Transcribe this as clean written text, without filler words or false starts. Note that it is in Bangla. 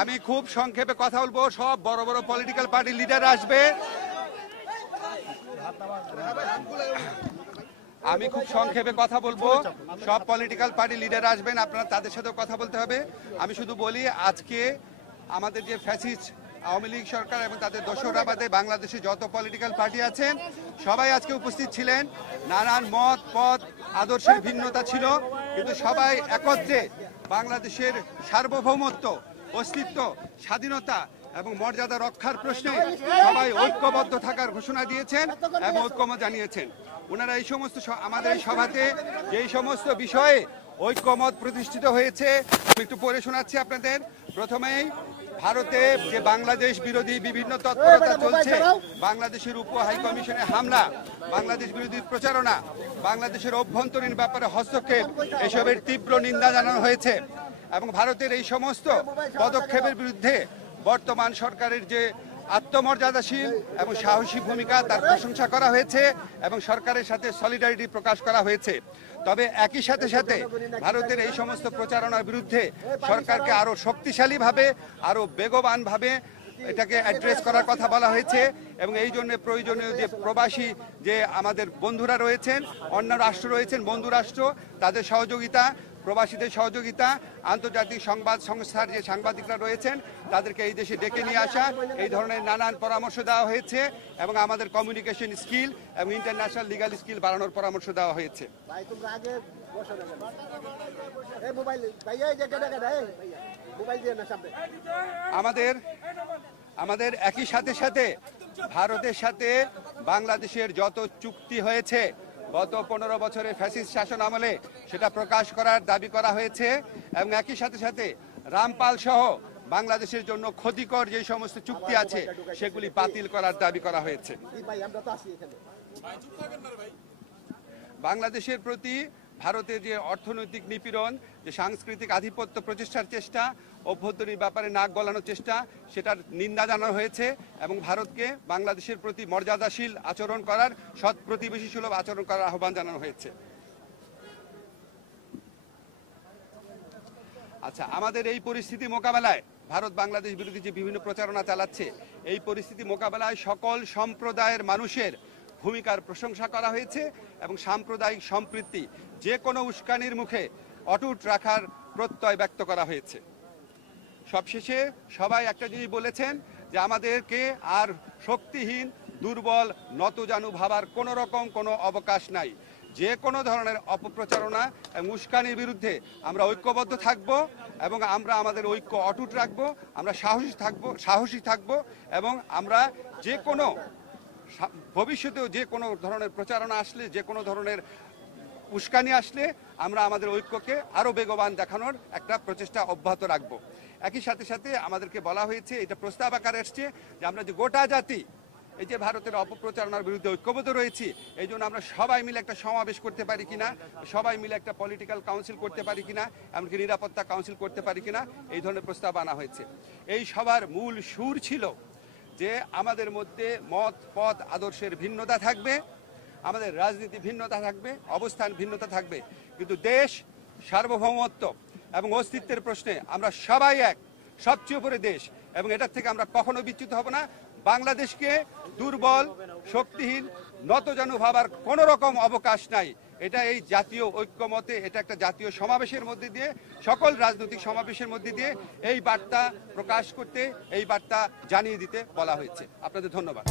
আমি খুব সংক্ষেপে কথা বলবো। সব বড় বড় পলিটিক্যাল পার্টির লিডার আসবে। আমি খুব সংক্ষেপে কথা বলবো। সব পলিটিক্যাল পার্টি লিডার আসবেন, আপনারা তাদের সাথেও কথা বলতে হবে। আমি শুধু বলি, আজকে আমাদের যে ফ্যাসিস্ট আওয়ামী লীগ সরকার এবং তাদের দোসররা বাদে বাংলাদেশে যত পলিটিক্যাল পার্টি আছেন সবাই আজকে উপস্থিত ছিলেন। নানান মত পথ আদর্শের ভিন্নতা ছিল, কিন্তু সবাই একত্রে বাংলাদেশের সার্বভৌমত্ব, অস্তিত্ব, স্বাধীনতা এবং মর্যাদা রক্ষার প্রশ্নে সবাই ঐক্যবদ্ধ থাকার ঘোষণা দিয়েছেন এবং ঐক্যমত জানিয়েছেন। ওনারা এই সমস্ত আমাদের সভাতে যেই সমস্ত বিষয়ে ঐক্যমত প্রতিষ্ঠিত হয়েছে আমি একটু পড়ে শোনাচ্ছি আপনাদের। প্রথমেই ভারতে যে বাংলাদেশ বিরোধী বিভিন্ন তৎপরতা চলছে, বাংলাদেশের উপ হাই কমিশনে হামলা, বাংলাদেশ বিরোধী প্রচারণা, বাংলাদেশের অভ্যন্তরীণ ব্যাপারে হস্তক্ষেপ, এসবের তীব্র নিন্দা জানানো হয়েছে এবং ভারতের এই সমস্ত পদক্ষেপের বিরুদ্ধে বর্তমান সরকারের যে আত্মমর্যাদাশীল এবং সাহসী ভূমিকা তার প্রশংসা করা হয়েছে এবং সরকারের সাথে সলিডারিটি প্রকাশ করা হয়েছে। তবে একই সাথে সাথে ভারতের এই সমস্ত প্রচারণার বিরুদ্ধে সরকারকে আরও শক্তিশালীভাবে, আরও বেগবানভাবে এটাকে অ্যাড্রেস করার কথা বলা হয়েছে এবং এই জন্য প্রয়োজনীয় যে প্রবাসী যে আমাদের বন্ধুরা রয়েছেন, অন্য রাষ্ট্র রয়েছেন, বন্ধু রাষ্ট্র, তাদের সহযোগিতা, প্রবাসীদের সহযোগিতা, আন্তর্জাতিক সংবাদ সংস্থার যে সাংবাদিকরা রয়েছেন তাদেরকে এই দেশে ডেকে নিয়ে আসা, এই ধরনের নানান পরামর্শ দেওয়া হয়েছে এবং আমাদের কমিউনিকেশন স্কিল এবং ইন্টারন্যাশনাল লিগাল স্কিল বাড়ানোর পরামর্শ দেওয়া হয়েছে। আমাদের একই সাথে সাথে ভারতের সাথে বাংলাদেশের যত চুক্তি হয়েছে গত 15 বছরের ফ্যাসিস্ট শাসন আমলে সেটা প্রকাশ করার দাবি করা হয়েছে এবং একই সাথে সাথে রামপাল সহ বাংলাদেশের জন্য ক্ষতিকর যে সমস্ত চুক্তি আছে সেগুলি বাতিল করার দাবি করা হয়েছে। বাংলাদেশের প্রতি ভারতের যে অর্থনৈতিক নিপীড়ন, যে সাংস্কৃতিক আধিপত্য প্রতিষ্ঠার চেষ্টা, অভ্যন্তরীণ ব্যাপারে নাক গলানোর চেষ্টা, সেটার নিন্দা জানানো হয়েছে এবং ভারতকে বাংলাদেশের প্রতি মর্যাদাশীল আচরণ করার, সৎ প্রতিবেশী সুলভ আচরণ করার আহ্বান জানানো হয়েছে। আচ্ছা, আমাদের এই পরিস্থিতি মোকাবেলায় ভারত বাংলাদেশ বিরোধী যে বিভিন্ন প্রচারণা চালাচ্ছে, এই পরিস্থিতি মোকাবেলায় সকল সম্প্রদায়ের মানুষের ভূমিকার প্রশংসা করা হয়েছে এবং সাম্প্রদায়িক সম্প্রীতি যে কোনো উস্কানির মুখে অটুট রাখার প্রত্যয় ব্যক্ত করা হয়েছে। সবশেষে সবাই একটা জিনিস বলেছেন যে আমাদেরকে আর শক্তিহীন, দুর্বল, নতজানু ভাবার কোনো রকম কোনো অবকাশ নাই। যে কোনো ধরনের অপপ্রচারণা এবং উস্কানির বিরুদ্ধে আমরা ঐক্যবদ্ধ থাকব এবং আমরা আমাদের ঐক্য অটুট রাখব, আমরা সাহসী থাকব এবং আমরা যে কোনো ভবিষ্যতেও যে কোনো ধরনের প্রচারণা আসলে, যে কোনো ধরনের উস্কানি আসলে আমরা আমাদের ঐক্যকে আরও বেগবান দেখানোর একটা প্রচেষ্টা অব্যাহত রাখব। একই সাথে সাথে আমাদেরকে বলা হয়েছে, এটা প্রস্তাব আকারে এসছে যে আমরা যে গোটা জাতি এই যে ভারতের অপপ্রচারণার বিরুদ্ধে ঐক্যবদ্ধ রয়েছি, এই জন্য আমরা সবাই মিলে একটা সমাবেশ করতে পারি কিনা, সবাই মিলে একটা পলিটিক্যাল কাউন্সিল করতে পারি কিনা, এমনকি নিরাপত্তা কাউন্সিল করতে পারি কিনা, এই ধরনের প্রস্তাব আনা হয়েছে। এই সবার মূল সুর ছিল যে আমাদের মধ্যে মত পথ আদর্শের ভিন্নতা থাকবে, আমাদের রাজনীতি ভিন্নতা থাকবে, অবস্থান ভিন্নতা থাকবে, কিন্তু দেশ সার্বভৌমত্ব এবং অস্তিত্বের প্রশ্নে আমরা সবাই এক, সবচেয়ে উপরে দেশ এবং এটার থেকে আমরা কখনো বিচ্যুত হব না। বাংলাদেশকে দুর্বল, শক্তিহীন, নতজানু ভাবার কোনো রকম অবকাশ নাই। এটা এই জাতীয় ঐক্যমতে, এটা একটা জাতীয় সমাবেশের মধ্যে দিয়ে, সকল রাজনৈতিক সমাবেশের মধ্যে দিয়ে এই বার্তা প্রকাশ করতে, এই বার্তা জানিয়ে দিতে বলা হয়েছে। আপনাদের ধন্যবাদ।